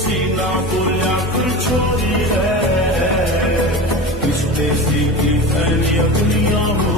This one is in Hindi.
सीना बोलिया फिर छोरी है, रिश्ते सी की फैली दुनिया हो